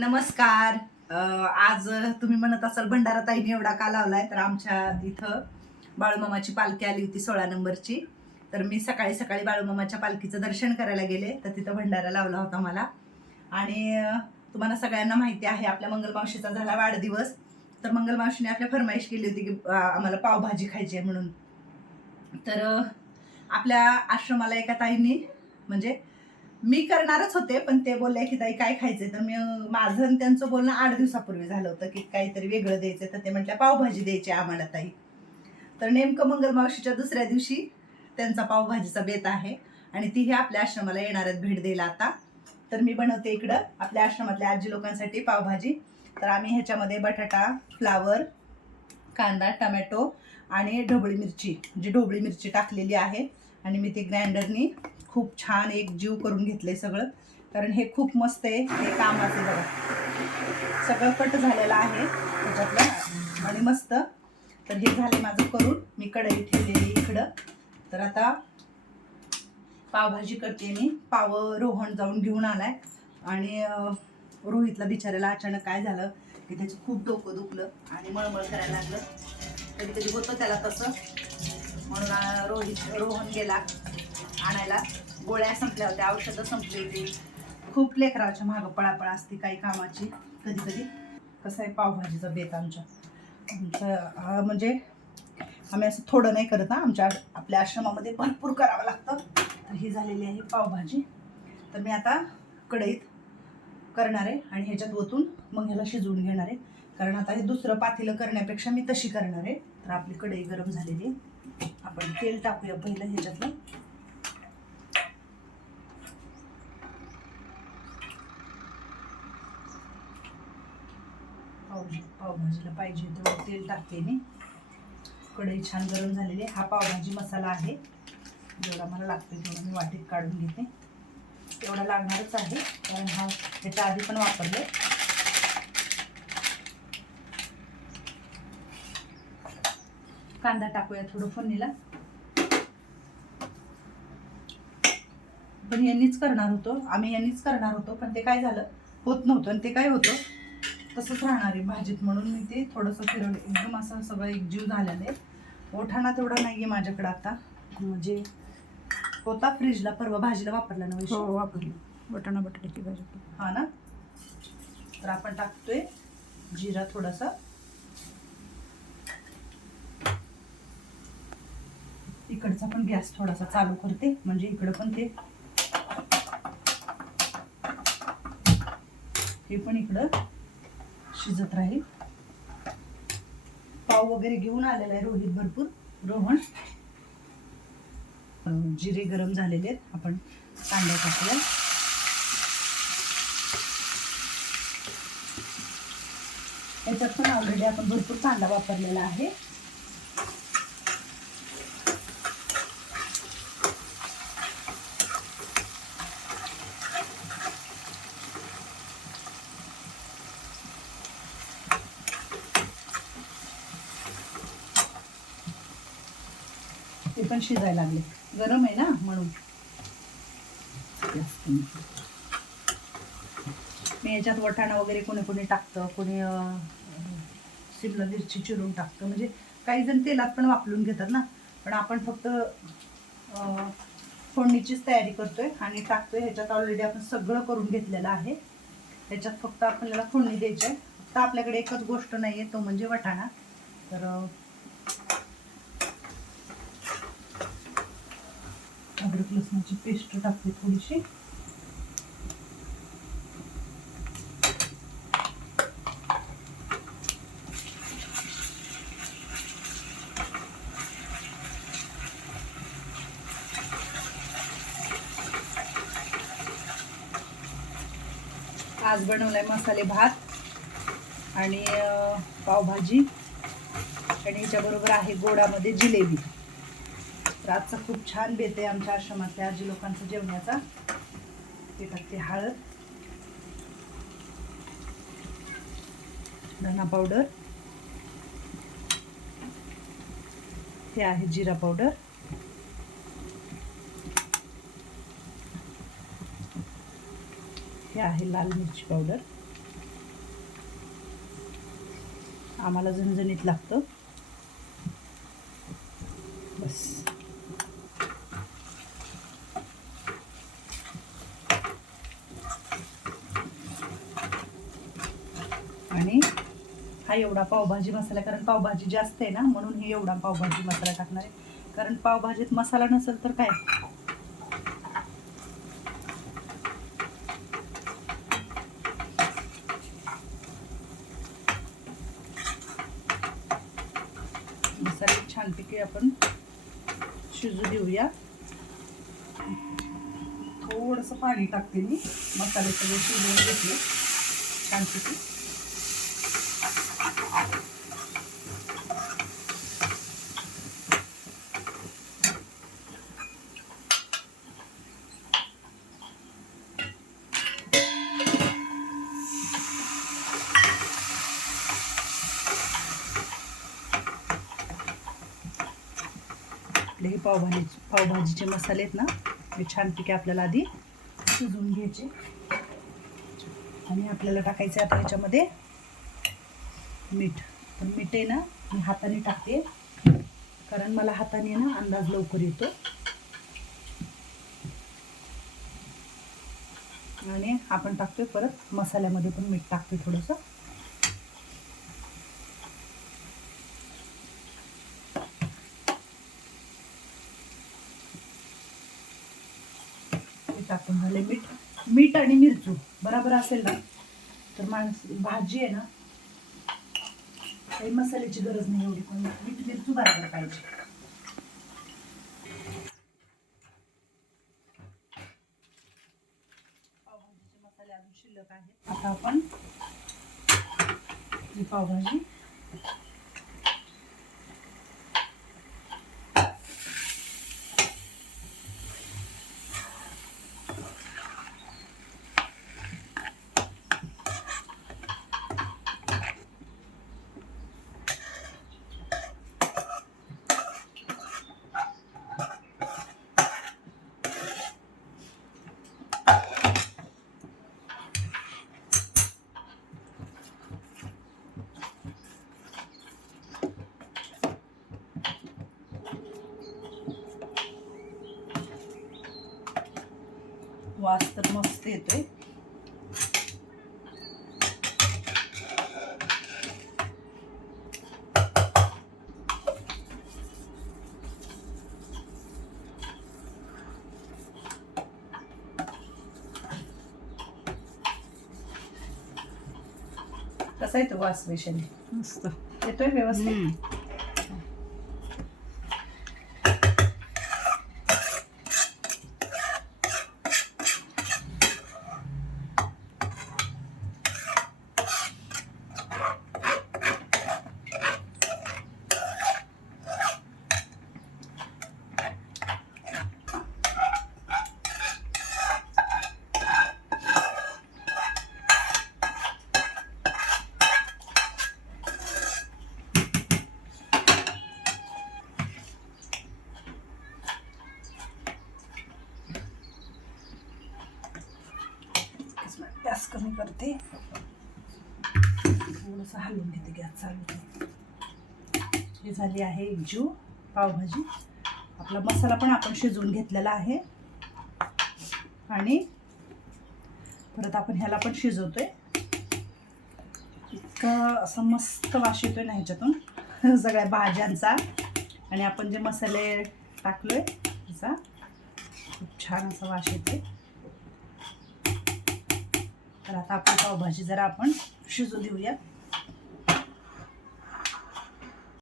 नमस्कार. आज तुम्ही म्हणत असाल भंडारा ताईने एवढा का लावलाय? तर आमच्या इथं बाळूमामाची पालखी आली होती सोळा नंबरची. तर मी सकाळी सकाळी बाळूमामाच्या पालखीचं दर्शन करायला गेले. तर तिथं भंडारा लावला होता मला. आणि तुम्हाला सगळ्यांना माहिती आहे आपल्या मंगलमावशीचा झाला वाढदिवस. तर मंगलमावशीने आपल्या फरमाईश केली होती की आम्हाला पावभाजी खायची आहे म्हणून. तर आपल्या आश्रमाला एका ताईंनी म्हणजे मी करणारच होते पण ते बोलले की ताई काय खायचंय? तर मी माझं आणि त्यांचं बोलणं आठ दिवसापूर्वी झालं होतं की काहीतरी वेगळं द्यायचं तर ते म्हटल्या पावभाजी द्यायची आम्हाला ताई. तर नेमकं मंगलमावशीच्या दुसऱ्या दिवशी त्यांचा पावभाजीचा बेत आहे आणि तीही आपल्या आश्रमाला येणार आहेत भेट द्यायला आता. तर मी बनवते इकडं आपल्या आश्रमातल्या आजी लोकांसाठी पावभाजी. तर आम्ही ह्याच्यामध्ये बटाटा फ्लावर कांदा टमॅटो आणि ढोबळी मिरची जी ढोबळी मिरची टाकलेली आहे. आणि मी ती ग्राइंडरनी खूप छान एक जीव करून घेतलंय सगळं. कारण हे खूप मस्त आहे हे कामाचं बघा. सगळं कट झालेलं आहे त्याच्यातलं. आणि मस्त. तर हे झाले माझं करून. मी कढई ठेवलेली इकडं. तर आता पावभाजी करते मी. पाव रोहन जाऊन घेऊन आलाय. आणि रोहितला बिचारायला अचानक काय झालं की त्याचं खूप डोकं दुखलं आणि मळमळ करायला लागलं. कधी कधी होतं त्याला तसं. म्हणून रोहित रोहन गेला. आणायला. गोळ्या संपल्या होत्या औषधं संपली होती. खूप लेकराच्या मागं पळापळ असते काही कामाची. कधी कधी कसं आहे पावभाजीचा बेत आमच्या. आमचं म्हणजे आम्ही असं थोडं नाही करत आमच्या आपल्या आश्रमामध्ये भरपूर करावं लागतं. तर ही झालेली आहे पावभाजी. तर मी आता कढईत करणार आहे आणि ह्याच्यात ओतून मग ह्याला शिजवून घेणार आहे. कारण आता हे दुसरं पातेलं करण्यापेक्षा मी तशी करणार आहे. तर आपली कढई गरम झालेली आहे. आपण तेल टाकूया पहिलं ह्याच्यातलं पावभाजी पावभाजीला पाहिजे तेवढं तेल टाकते मी. कढई छान गरम झालेली हा पावभाजी मसाला आहे. जेवढा मला लागतो तेवढा मी वाटीत काढून घेते. तेवढा लागणारच आहे कारण हा त्याच्या आधी पण वापरले कांदा टाकूया थोडं फोडणीला. पण यांनीच करणार होतो. आम्ही यांनीच करणार होतो पण ते काय झालं? होत नव्हतं आणि ते काय होतं? तसंच राहणार आहे भाजीत म्हणून मी ते थोडंसं फिरवलं. एकदम असं सगळं एकजीव झालेलं आहे. ओठाणा तेवढा नाही आहे माझ्याकडं आता. म्हणजे होता फ्रीजला परवा भाजीला वापरला ना? हो वापरली. बटाणा बटाट्याची भाजी. हा ना? तर आपण टाकतोय जिरा थोडासा. इकडचा पण गॅस थोडासा चालू करते. म्हणजे इकडं पण ते. हे पण इकडं. शिजत राहील. पाव वगैरे घेऊन आलेला आहे रोहित भरपूर. रोहन. जिरे गरम झालेले आहेत. आपण कांदा टाकूया. याच्यात पण ऑलरेडी आपण भरपूर कांदा वापरलेला आहे. पण शिजायला लागले. गरम आहे ना म्हणून. मी याच्यात वटाणा वगैरे कोणी कोणी टाकतं कोणी शिमला मिरची चिरून टाकतं. म्हणजे काही जण तेलात पण वापरून घेतात ना. पण आपण फक्त फोडणीचीच तयारी करतोय आणि टाकतोय. ह्याच्यात ऑलरेडी आपण सगळं करून घेतलेलं आहे. ह्याच्यात फक्त आपल्याला फोडणी द्यायची आहे. फक्त आपल्याकडे एकच गोष्ट नाही आहे तो म्हणजे वटाणा. तर अद्रक लसणाची पेस्ट टाकते थोडीशी. आज बनवलाय मसाले भात आणि पावभाजी. आणि याच्याबरोबर आहे गोडामध्ये जिलेबी. तर आजचा खूप छान बेत आहे आमच्या आश्रमातल्या आजी लोकांचा जेवणाचा. ते टाकते हळद. धना पावडर हे आहे जिरा पावडर हे आहे लाल मिरची पावडर आम्हाला झणझणीत लागतं. आणि हा एवढा पावभाजी मसाला कारण पावभाजी जास्त आहे ना म्हणून हे एवढा पावभाजी मसाला टाकणार आहे. कारण पावभाजीत मसाला नसेल तर काय? मसाले छानपैकी आपण शिजू देऊया. थोडंसं पाणी टाकते मी. मसाले सगळे शिजवून घेतले. छानपैकी पावभाजी पावभाजीचे मसाले आहेत ना हे छानपैकी आपल्याला आधी शिजवून घ्यायचे. आणि आपल्याला टाकायचं आता ह्याच्यामध्ये मीठ. पण मीठ आहे ना मी हाताने टाकते. कारण मला हाताने ना अंदाज लवकर येतो. आणि आपण टाकतोय परत मसाल्यामध्ये पण मीठ टाकतोय थोडंसं हे टाकून झाले मीठ मीठ आणि मिरचू. बराबर असेल ना? तर माणस भाजी आहे ना काही मसाल्याची गरज नाही एवढी. पण मीठ मिरचू बरोबर पाहिजे. मसाले अजून शिल्लक आहेत. आता आपण ही पावभाजी वास तर मस्त येतोय कसा येतो वास वैशाली मस्त येतोय व्यवस्थित हम्म. गॅस कमी करते थोडंसं हलवून घेते गॅस चालू ही झाली आहे एकजू पावभाजी. आपला मसाला पण आपण शिजवून घेतलेला आहे. आणि परत आपण ह्याला पण शिजवतोय. इतका असा मस्त वास येतोय ना ह्याच्यातून. सगळ्या भाज्यांचा. आणि आपण जे मसाले टाकलोय त्याचा खूप छान असा वास येते तर आता आपण पावभाजी जरा आपण शिजू देऊया